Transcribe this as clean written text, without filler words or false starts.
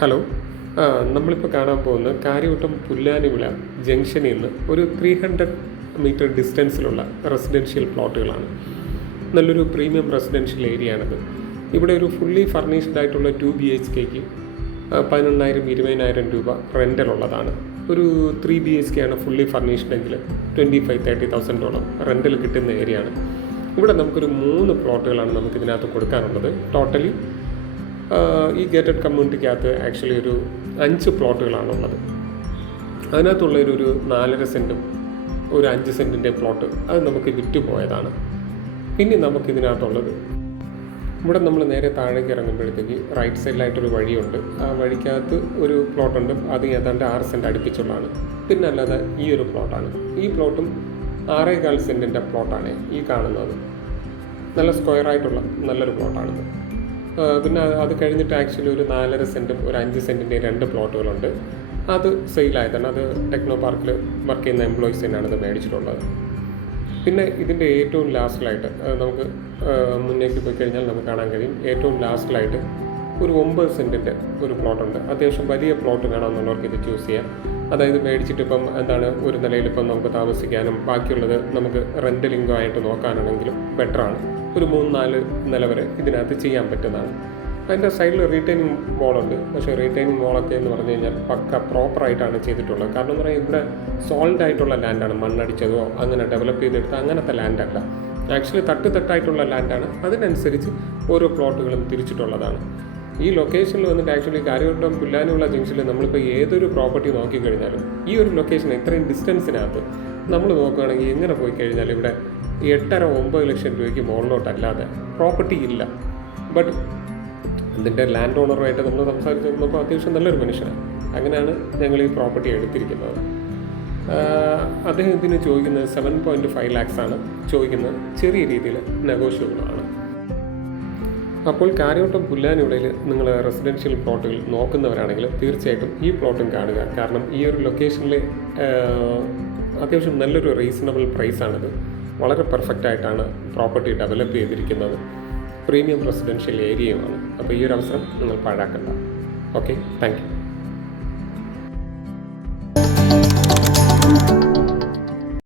Hello. നമ്മളിപ്പോൾ കാണാൻ പോകുന്നത് കാര്യവട്ടം പുല്ലാനിവിള ജംഗ്ഷനിൽ നിന്ന് ഒരു 300 മീറ്റർ ഡിസ്റ്റൻസിലുള്ള റെസിഡൻഷ്യൽ പ്ലോട്ടുകളാണ്. നല്ലൊരു പ്രീമിയം റെസിഡൻഷ്യൽ ഏരിയ ആണിത്. ഇവിടെ ഒരു ഫുള്ളി ഫർണിഷ്ഡ് ആയിട്ടുള്ള 2 BHKക്ക് 18,000-20,000 രൂപ റെൻ്റലുള്ളതാണ്. ഒരു 3 BHK ആണ് ഫുള്ളി ഫർണിഷ്ഡ് എങ്കിൽ $25,000-30,000 റെൻ്റൽ കിട്ടുന്ന ഏരിയ ആണ്. ഇവിടെ നമുക്കൊരു 3 പ്ലോട്ടുകളാണ് നമുക്കിതിനകത്ത് കൊടുക്കാനുള്ളത്. ടോട്ടലി ഈ ഗേറ്റഡ് കമ്മ്യൂണിറ്റിക്കകത്ത് ആക്ച്വലി ഒരു 5 പ്ലോട്ടുകളാണുള്ളത്. അതിനകത്തുള്ളൊരു 4.5 സെൻറ്റും ഒരു 5 സെൻറ്റിൻ്റെ പ്ലോട്ട് അത് നമുക്ക് വിറ്റ് പോയതാണ്. പിന്നെ നമുക്കിതിനകത്തുള്ളത് ഇവിടെ നമ്മൾ നേരെ താഴേക്ക് ഇറങ്ങുമ്പോഴത്തേക്ക് റൈറ്റ് സൈഡിലായിട്ടൊരു വഴിയുണ്ട്. ആ വഴിക്കകത്ത് ഒരു പ്ലോട്ടുണ്ട്. അത് ഏതാണ്ട് 6 സെൻറ്റ് അടുപ്പിച്ചുള്ളതാണ്. പിന്നെ അല്ലാതെ ഈ ഒരു പ്ലോട്ടാണ്. ഈ പ്ലോട്ടും 6.25 സെൻറ്റിൻ്റെ പ്ലോട്ടാണ് ഈ കാണുന്നത്. നല്ല സ്ക്വയറായിട്ടുള്ള നല്ലൊരു പ്ലോട്ടാണിത്. പിന്നെ അത് കഴിഞ്ഞിട്ട് ആക്ച്വലി ഒരു 4.5 സെൻറ്റും ഒരു 5 സെൻറ്റിൻ്റെ 2 പ്ലോട്ടുകളുണ്ട്. അത് സെയിലായതാണ്. അത് ടെക്നോ പാർക്കിൽ വർക്ക് ചെയ്യുന്ന എംപ്ലോയീസ് തന്നെയാണ് ഇത് മേടിച്ചിട്ടുള്ളത്. പിന്നെ ഇതിൻ്റെ ഏറ്റവും ലാസ്റ്റിലായിട്ട് നമുക്ക് മുന്നേക്ക് പോയി കഴിഞ്ഞാൽ നമുക്ക് കാണാൻ കഴിയും. ഏറ്റവും ലാസ്റ്റിലായിട്ട് ഒരു 9 സെൻറ്റിൻ്റെ ഒരു പ്ലോട്ടുണ്ട്. അത്യാവശ്യം വലിയ പ്ലോട്ട് വേണമെന്നുള്ളവർക്ക് ഇത് ചൂസ് ചെയ്യാം. അതായത് മേടിച്ചിട്ട് ഇപ്പം ഒരു നിലയിൽ നമുക്ക് താമസിക്കാനും ബാക്കിയുള്ളത് നമുക്ക് റെൻ്റൽ ഇൻകം ആയിട്ട് നോക്കാനാണെങ്കിലും ബെറ്ററാണ്. ഒരു 3-4 നില വരെ ഇതിനകത്ത് ചെയ്യാൻ പറ്റുന്നതാണ്. അതിൻ്റെ സൈഡിൽ റീറ്റെയിനിങ് വാളുണ്ട്. പക്ഷേ റീറ്റെയിനിങ് വാളൊക്കെ എന്ന് പറഞ്ഞു കഴിഞ്ഞാൽ പക്ക പ്രോപ്പറായിട്ടാണ് ചെയ്തിട്ടുള്ളത്. കാരണം എന്ന് പറഞ്ഞാൽ ഇവിടെ സോൾഡ് ആയിട്ടുള്ള ലാൻഡാണ്. മണ്ണടിച്ചതോ അങ്ങനെ ഡെവലപ്പ് ചെയ്തെടുത്ത അങ്ങനത്തെ ലാൻഡല്ല. ആക്ച്വലി തട്ടായിട്ടുള്ള ലാൻഡാണ്. അതിനനുസരിച്ച് ഓരോ പ്ലോട്ടുകളും തിരിച്ചിട്ടുള്ളതാണ്. ഈ ലൊക്കേഷനിൽ വന്നിട്ട് ആക്ച്വലി കാര്യവട്ടം പുല്ലാനിവിള ജംഗ്ഷനിൽ നമ്മളിപ്പോൾ ഏതൊരു പ്രോപ്പർട്ടി നോക്കിക്കഴിഞ്ഞാലും ഈ ഒരു ലൊക്കേഷൻ ഇത്രയും ഡിസ്റ്റൻസിനകത്ത് നമ്മൾ നോക്കുകയാണെങ്കിൽ എങ്ങനെ പോയി കഴിഞ്ഞാൽ ഇവിടെ 8.5-9 ലക്ഷം രൂപയ്ക്ക് മുകളിലോട്ടല്ലാതെ പ്രോപ്പർട്ടി ഇല്ല. ബട്ട് ഇതിൻ്റെ ലാൻഡ് ഓണറുമായിട്ട് നമ്മൾ സംസാരിച്ച് നോക്കുമ്പോൾ അത്യാവശ്യം നല്ലൊരു മനുഷ്യനാണ്. അങ്ങനെയാണ് ഞങ്ങൾ ഈ പ്രോപ്പർട്ടി എടുത്തിരിക്കുന്നത്. അദ്ദേഹം ഇതിന് ചോദിക്കുന്നത് 7.5 lakhs ആണ് ചോദിക്കുന്നത്. ചെറിയ രീതിയിൽ നെഗോഷ്യബിളാണ്. അപ്പോൾ കാര്യവട്ടം പുല്ലാനിവിളയിൽ നിങ്ങൾ റെസിഡൻഷ്യൽ പ്ലോട്ടുകൾ നോക്കുന്നവരാണെങ്കിൽ തീർച്ചയായിട്ടും ഈ പ്ലോട്ടും കാണുക. കാരണം ഈ ഒരു ലൊക്കേഷനിൽ അത്യാവശ്യം നല്ലൊരു റീസണബിൾ പ്രൈസാണിത്. വളരെ പെർഫെക്റ്റായിട്ടാണ് പ്രോപ്പർട്ടി ഡെവലപ്പ് ചെയ്തിരിക്കുന്നത്. പ്രീമിയം റെസിഡൻഷ്യൽ ഏരിയയുമാണ്. അപ്പോൾ ഈ ഒരു അവസരം നിങ്ങൾ പാഴാക്കണ്ട. Okay, thank you.